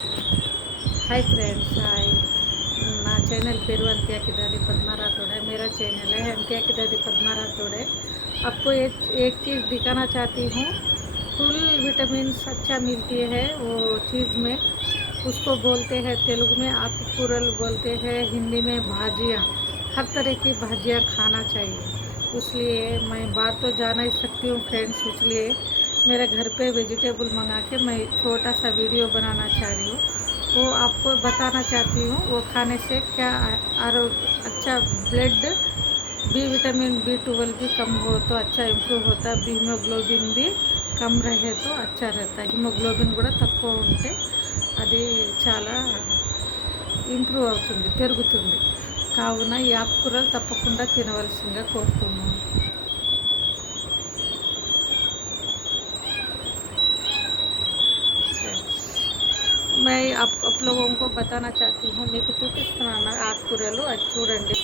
Hi friends, हाय। ना channel Peru अंत्या की दादी पद्मा राठौड़ है। मेरा चैनल है अंत्या की दादी पद्मा राठौड़ है। आपको एक चीज़ दिखाना चाहती हूँ। फुल विटामिन अच्छा मिलती है वो चीज़ में। उसको बोलते हैं तेलुगु में आकुकूरल बोलते हैं, हिंदी में भाजियाँ। हर तरह की भाजियाँ खाना चाहिए। इसलिए मैं बाहर तो जा नहीं सकती हूँ फ्रेंड्स, इसलिए मेरे घर पे वेजिटेबल मंगा के मैं छोटा सा वीडियो बनाना चाह रही हूँ। वो आपको बताना चाहती हूँ वो खाने से क्या आरोग्य अच्छा, ब्लड बी विटामिन B12 भी कम हो तो अच्छा इंप्रूव होता है। हीमोग्लोबिन भी कम रहे तो अच्छा रहता है। हीमोగ్లోబిన్ కూడా తక్కువ ఉంటే అది చాలా ఇంప్రూవ్ అవుతుంది, పెరుగుతుంది. కావున ఈ ఆకుకూరలు తప్పకుండా తినవలసిందిగా కోరుతున్నాను. मैं आप लोगों को बताना चाहती हूँ, మీకు చూపిస్తున్నాను ఆకుకూరలు, అది చూడండి.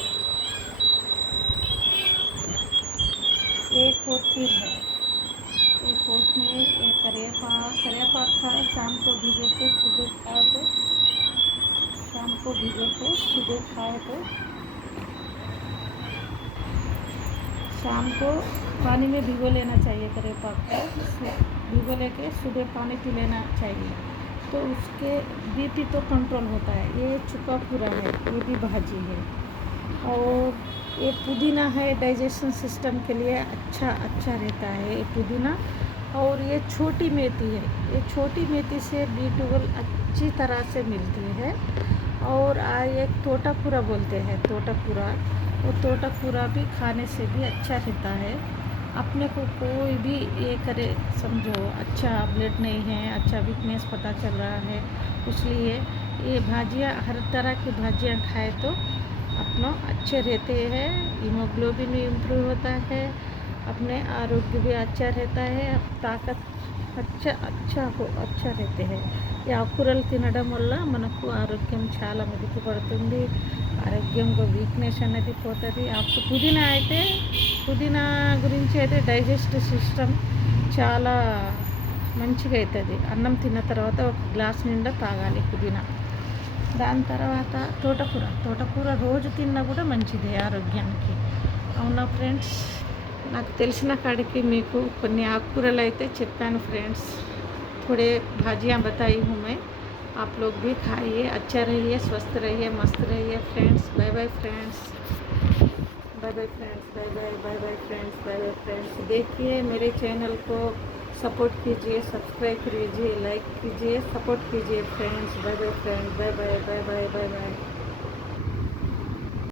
एक कोथमीर है, एक कोथमीर, एक करेपाक था। शाम को भिगो के सुबह खाए तो, शाम को भिगो के सुबह खाए तो, शाम को पानी में भिगो लेना चाहिए। करेपाक को भिगो लेके सुबह पानी पी लेना चाहिए, तो उसके BP तो कंट्रोल होता है। ये चुका पूरा है, ये भी भाजी है। और ये पुदीना है, डाइजेशन सिस्टम के लिए अच्छा रहता है ये पुदीना। और ये छोटी मेथी है, ये छोटी मेथी से B12 अच्छी तरह से मिलती है। और एक तोतापुरा बोलते हैं, तोतापुरा, वो तोतापुरा भी खाने से भी अच्छा रहता है। अपने को कोई भी ये करे समझो अच्छा ब्लड नहीं है, अच्छा वीकनेस पता चल रहा है, इसलिए ये भाजियाँ, हर तरह की भाजियाँ खाए तो अपना अच्छे रहते हैं। हीमोग्लोबिन भी इम्प्रूव होता है, अपने आरोग्य भी अच्छा रहता है, ताकत अच्छा रहते हैं। ఈ ఆకుకూరలు తినడం వల్ల మనకు ఆరోగ్యం చాలా మెరుగుపడుతుంది. ఆరోగ్యంలో వీక్నెస్ అనేది పోతుంది. పుదీనా అయితే, పుదీనా గురించి అయితే డైజెస్టివ్ సిస్టమ్ చాలా మంచిగా అవుతుంది. అన్నం తిన్న తర్వాత ఒక గ్లాస్ నిండా తాగాలి పుదీనా. దాని తర్వాత తోటకూర రోజు తిన్నా కూడా మంచిదే ఆరోగ్యానికి. అవునా ఫ్రెండ్స్, నాకు తెలిసిన కాడికి మీకు కొన్ని ఆకుకూరలు అయితే చెప్పాను ఫ్రెండ్స్. थोड़े भाजियाँ बताई हूँ मैं। आप लोग भी खाइए, अच्छा रहिए, स्वस्थ रहिए, मस्त रहिए friends. Bye bye friends, bye bye friends, bye bye bye bye friends, bye bye friends. देखिए मेरे चैनल को सपोर्ट कीजिए, सब्सक्राइब कीजिए, लाइक कीजिए, सपोर्ट कीजिए friends. Bye bye friends, bye bye bye bye bye.